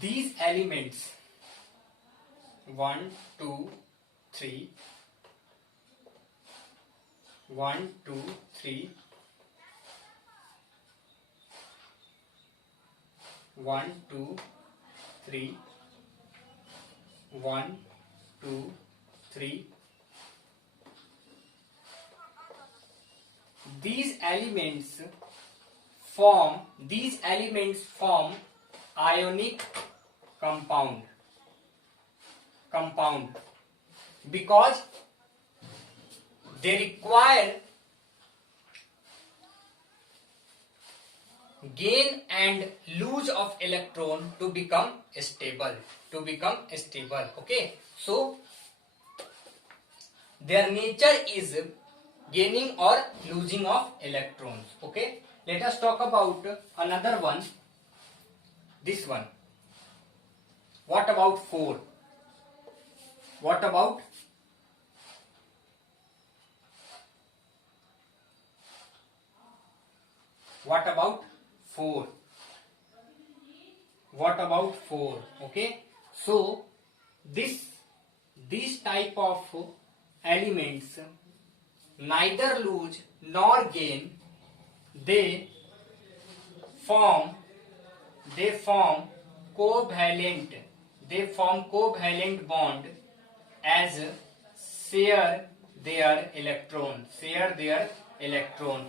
these elements 1 2 3 1 2 3 1 2 3 1 2 3 these elements form ionic compound because they require gain and lose of electron to become stable. Okay, so their nature is gaining or losing of electrons. Okay, let us talk about another one, this one. What about 4? What about 4? What about 4? Okay, so this type of elements neither lose nor gain. They form covalent bond as share their electron.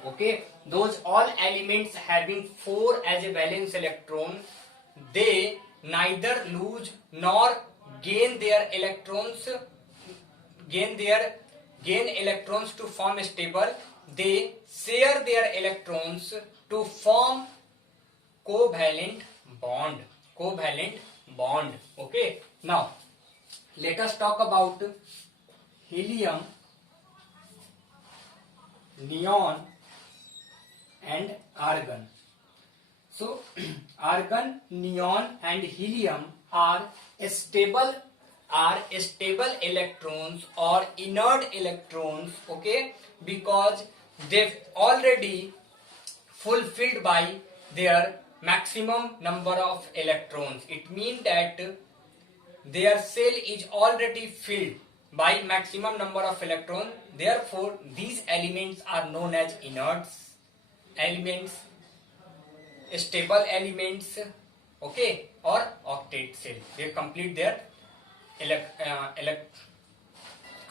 Okay, those all elements having 4 as a valence electron, they neither lose nor gain their electrons, gain electrons to form stable. They share their electrons to form covalent bond. Okay, now let us talk about helium, neon and argon. So argon, neon and helium are stable electrons or inert electrons. Okay, because they've already fulfilled by their maximum number of electrons. It means that their cell is already filled by maximum number of electrons. Therefore these elements are known as inert elements, stable elements, okay, or octet cell. They complete their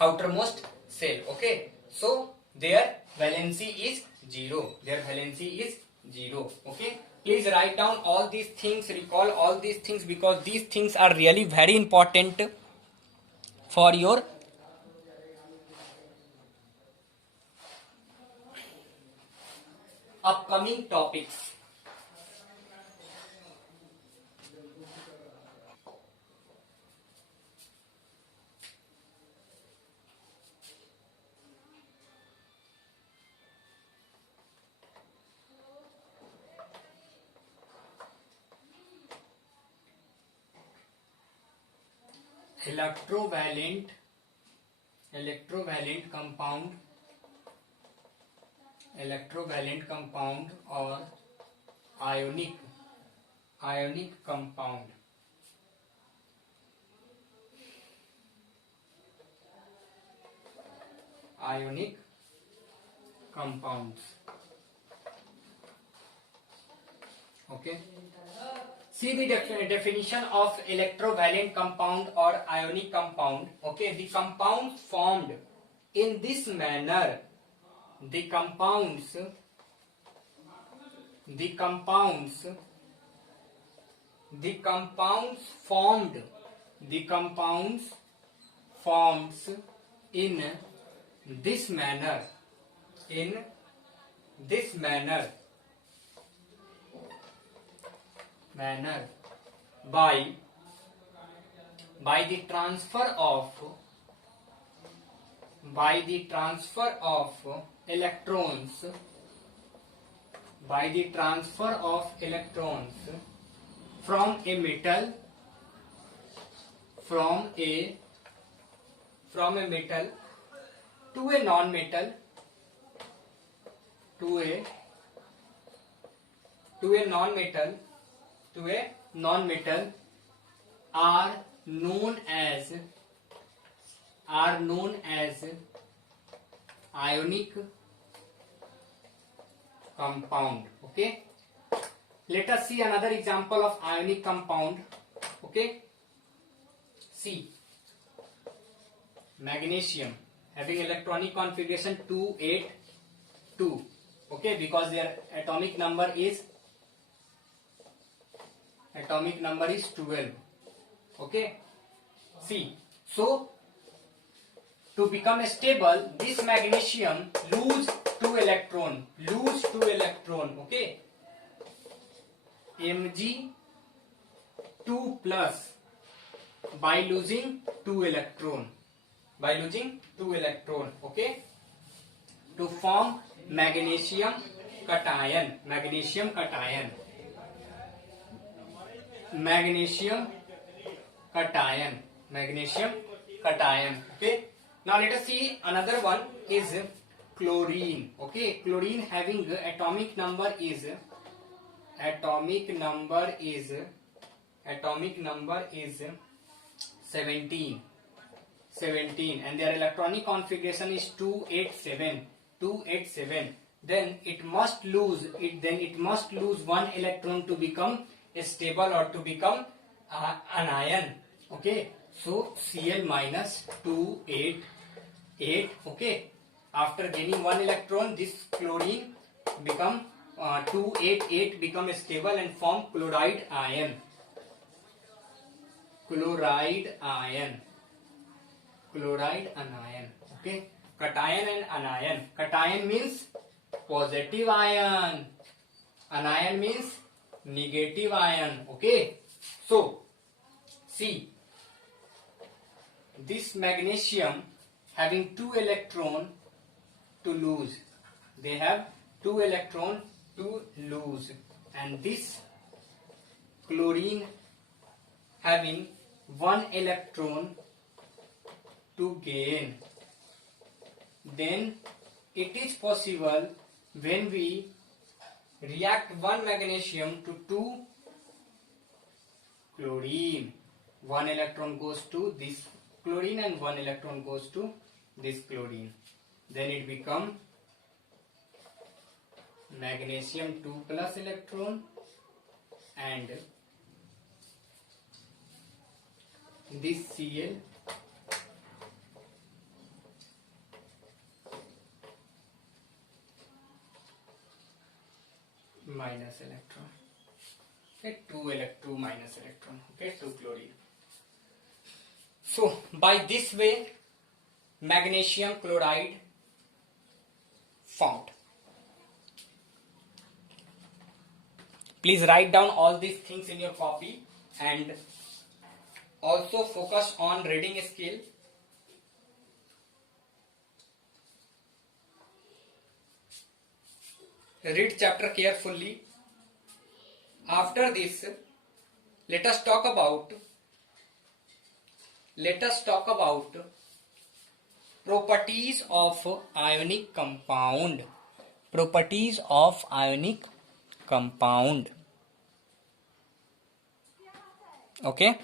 outermost cell. Okay, so their valency is 0. Okay, please write down all these things, recall all these things, because these things are really very important for your upcoming topics. electrovalent compound or ionic compound. Ionic compounds. Okay, see the definition of electrovalent compound or ionic compound. Okay, the compounds formed in this manner, the compounds formed in this manner by the transfer of electrons from a metal to a non-metal to a non-metal are known as ionic compound. Okay, let us see another example of ionic compound. Okay, see, magnesium having electronic configuration 282. Okay, because their atomic number is 12. Okay, see, so to become stable, this magnesium lose two electron. Okay, Mg2 plus by losing two electron. Okay, to form magnesium cation. Okay, now let us see another one is chlorine. Okay, chlorine having atomic number is 17, and their electronic configuration is 287. Then it must lose one electron to become stable or to become anion. Okay, so Cl minus 288. Okay, after gaining one electron, this chlorine become 288 become stable and form chloride ion. Okay, cation and anion. Cation means positive ion, anion means negative ion. Okay, so see, this magnesium having two electron to lose, they have two electron to lose, and this chlorine having one electron to gain. Then it is possible when we react one magnesium to two chlorine, one electron goes to this chlorine and one electron goes to this chlorine, then it become magnesium 2 plus electron and this Cl minus electron. Okay, 2 minus electron. Okay, 2 chlorine. So by this way magnesium chloride formed. Please write down all these things in your copy and also focus on reading skill. Read chapter carefully. After this, let us talk about properties of ionic compound. Okay.